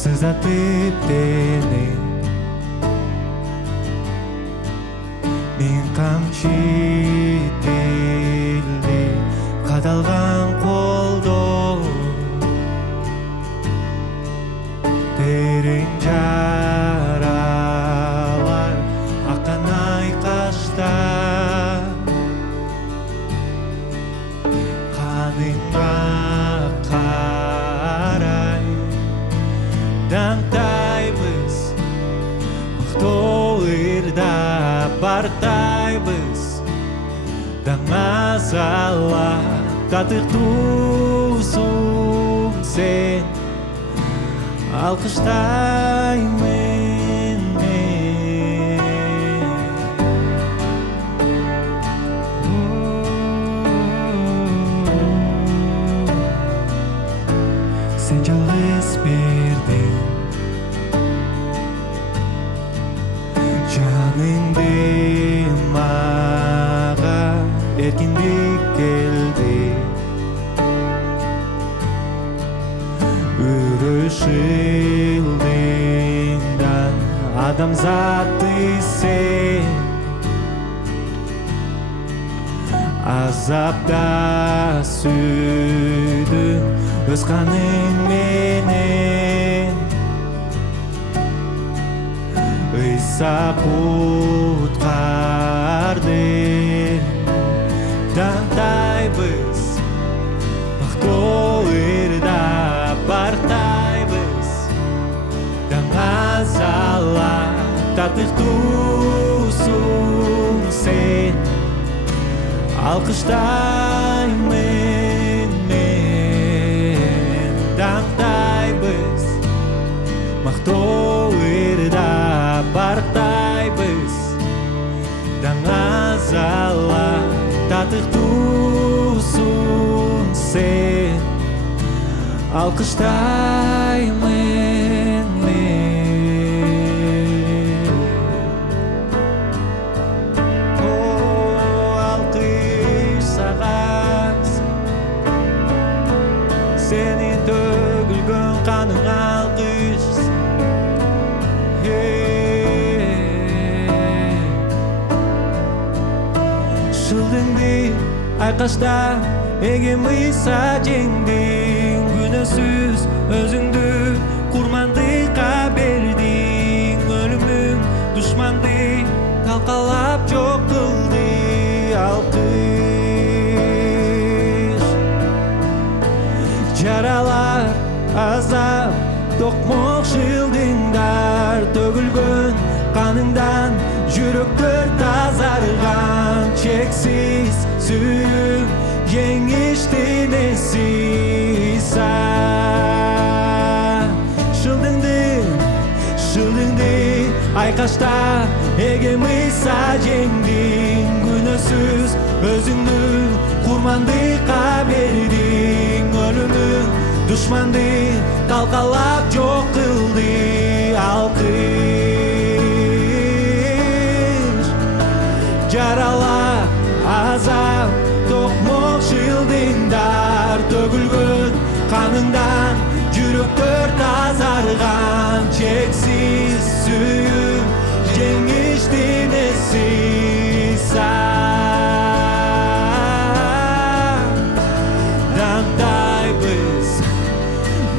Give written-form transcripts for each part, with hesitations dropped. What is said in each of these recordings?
сызатып тени мен камчы тилди кадалган колдо терең жаралар аккан айкашта каныңга карай даңтайбыз мактоолырда бартайбыз даңазала татык туусуң сен алкыштаймын мен сен жалгыз бердиң жаныңды мага эркиндик келди өрөшүлдүңдан адамзатты сен азапта сүйдүң өз каның менен ыйса куткарды даңтайбыз мактоолырда бартайбыз даңазала татык туусуң сен алкыштаймын мен даңтайбыз мактоолырда бартайбыз даңазала татык туусуң сен алкыштаймын мен алкыш сага сенин төгүлгөн каның алкыш шылдыңды айкашта эгем ыйса жеңдиң күнөөсүз өзүңдү курмандыкка бердиң өлүмүң душманды талкалап жок кылды алкыш жаралар азап токмок шылдыңдар төгүлгөн каныңдан жүрөктөр тазарган чексиз сүйүү жеңиштин эси иса шылдыңды айкашта эгем ыйса жеңдиң күнөөсүз өзүңдү курмандыкка бердиң өлүмүң душманды талкалап жок кылды алкыш жаралар азап токмок шылдыңдар төгүлгөн каныңдан жүрөктөр тазарган чексиз сүйүү жеңиштин эси иса даңтайбыз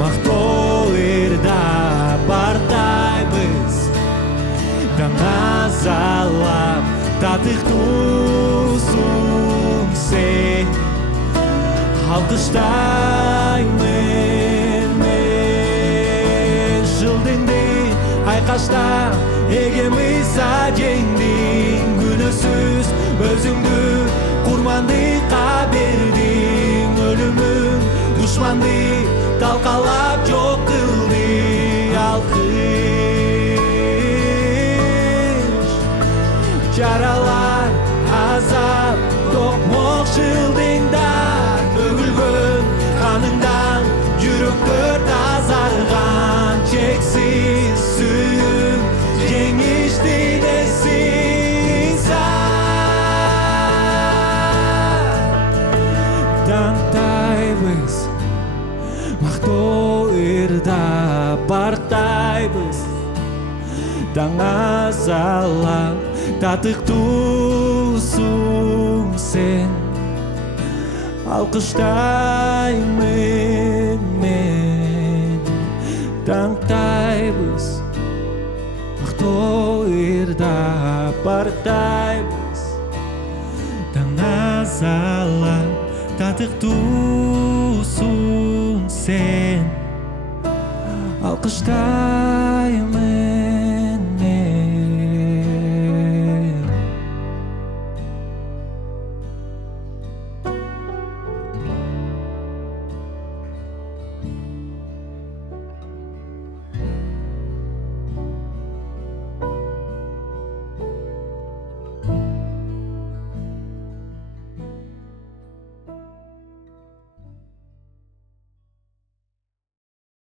мактоолырда бартайбыз даңазалап татык туусуң сен алкыштаймын мен шылдыңды айкашта эгем ыйса жеңдиң күнөөсүз өзүңдү курмандыкка бердиң өлүмүң душманды талкалап жок кылды алкыш жаралар азап токмок шылдыңдар төгүлгөн каныңдан жүрөктөр тазарган чексиз сүйүү жеңиштин эси иса даңтайбыз мактоолырда barktayбыз Таңа салам татык туусуң сен Алкыштаймын мен Таңтайбыз Ақтоғырда барктайбыз Таңа салам татык туусуң сен Алкыштаймын